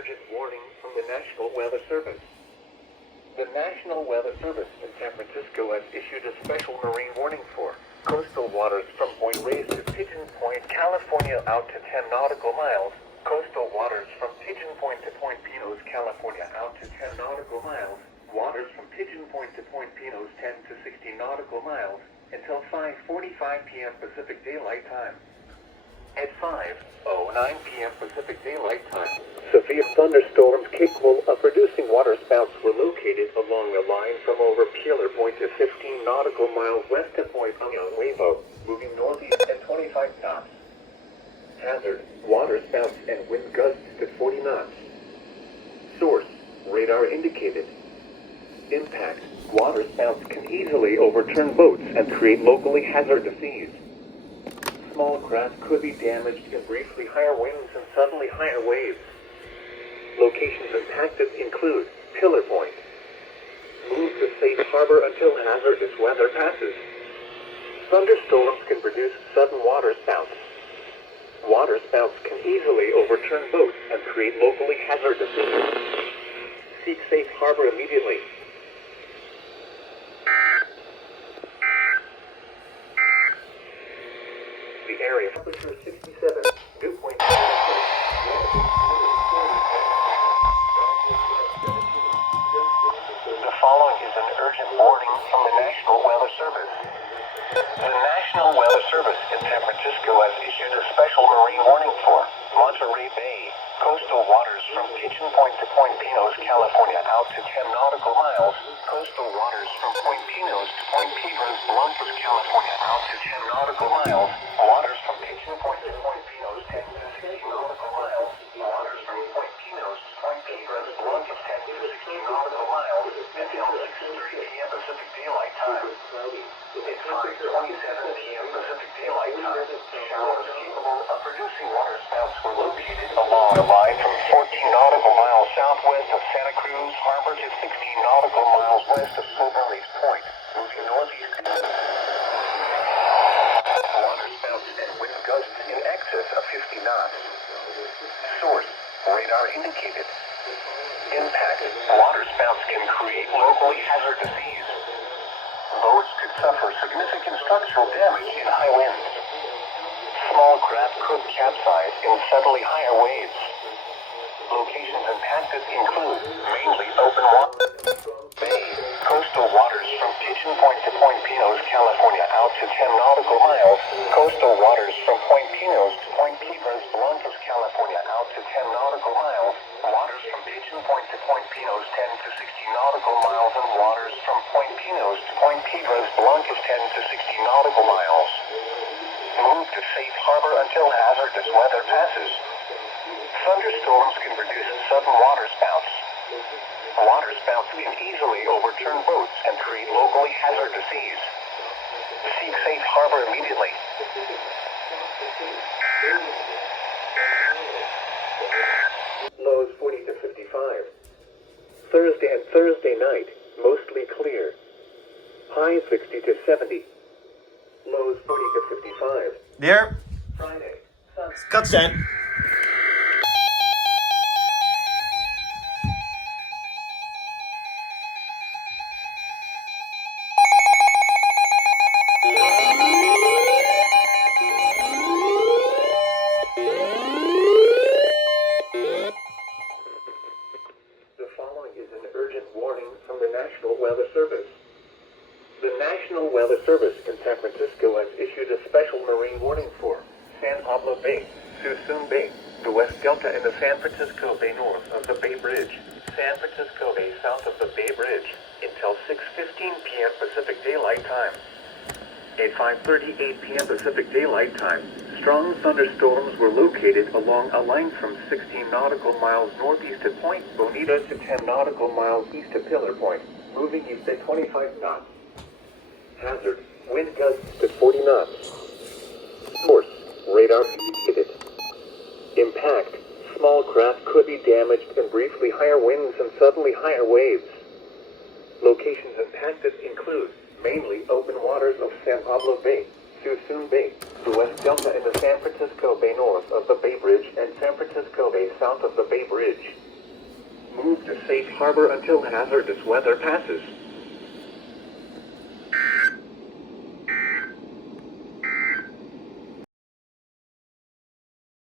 urgent warning from the National Weather Service. The National Weather Service in San Francisco has issued a special marine warning for coastal waters from Point Reyes to Pigeon Point, California out to 10 nautical miles. Coastal waters from Pigeon Point to Point Pinos, California out to 10 nautical miles. Waters from Pigeon Point to Point Pinos 10 to 60 nautical miles until 5:45 p.m. Pacific Daylight Time. At 5:09 p.m. Pacific Daylight Time, severe thunderstorms capable of producing waterspouts were located along the line from over Pilar Point to 15 nautical miles west of Point Nuevo, moving northeast at 25 knots. Hazard, waterspouts and wind gusts to 40 knots. Source, radar indicated. Impact, waterspouts can easily overturn boats and create locally hazardous seas. Small craft could be damaged in briefly higher winds and suddenly higher waves. Locations impacted include Pillar Point. Move to safe harbor until hazardous weather passes. Thunderstorms can produce sudden waterspouts. Waterspouts can easily overturn boats and create locally hazardous seas. Seek safe harbor immediately. The area temperature 67, dew point 7. The following is an urgent warning from the National Weather Service. The National Weather Service in San Francisco has issued a special marine warning for Monterey Bay, coastal waters from Pigeon Point to Point Pinos, California out to 10 nautical miles, coastal waters from Point Pinos to Point Piedras Blancas, California out to 10 nautical miles, waters from Pigeon Point to Point Pinos 10 to 60 nautical miles, waters from Point Pinos to Point Piedras Blancas 10 to 60 nautical miles, until 6:30 p.m. Pacific Daylight Time. At 5:27 p.m. Pacific Daylight Time, showers capable of producing waterspouts were located along the line from 14 nautical miles southwest of Santa Cruz Harbor to 16 nautical miles west of Silver Point, moving northeast. Waterspouts and wind gusts in excess of 50 knots. Source, radar indicated. Impact, waterspouts can create locally hazardous seas. Boats could suffer significant structural damage in high winds. Small craft could capsize in suddenly higher waves. Locations impacted include mainly open water bay, coastal waters from Pigeon Point to Point Pinos, California out to 10 nautical miles, coastal waters from Point Pinos to Point Piedras Blancas, California out to 10 nautical miles, waters from Pigeon Point to Point Pinos 10 to 60 nautical miles, and waters from Point Pinos to Point Piedras Blancas 10 to 60 nautical miles. Move to safe harbor until hazardous weather passes. Thunderstorms can produce sudden waterspouts. Waterspouts can easily overturn boats and create locally hazardous seas. Seek safe harbor immediately. Lows 40 to 55. Thursday and Thursday night, mostly clear. Highs 60 to 70. Lows 40 to 55. There. Friday, Cut set. The following is an urgent warning from the National Weather Service. The National Weather Service in San Francisco has issued a special marine warning for San Pablo Bay, Suisun Bay, the West Delta and the San Francisco Bay north of the Bay Bridge, San Francisco Bay south of the Bay Bridge, until 6:15 p.m. Pacific Daylight Time. At 5:38 p.m. Pacific Daylight Time, strong thunderstorms were located along a line from 16 nautical miles northeast of Point Bonita to 10 nautical miles east of Pillar Point, moving east at 25 knots. Hazard, wind gusts to 40 knots. Source, radar indicated. Impact, small craft could be damaged in briefly higher winds and suddenly higher waves. Locations impacted include mainly open waters of San Pablo Bay, Suisun Bay, the West Delta and the San Francisco Bay north of the Bay Bridge, and San Francisco Bay south of the Bay Bridge. safe harbor until hazardous weather passes.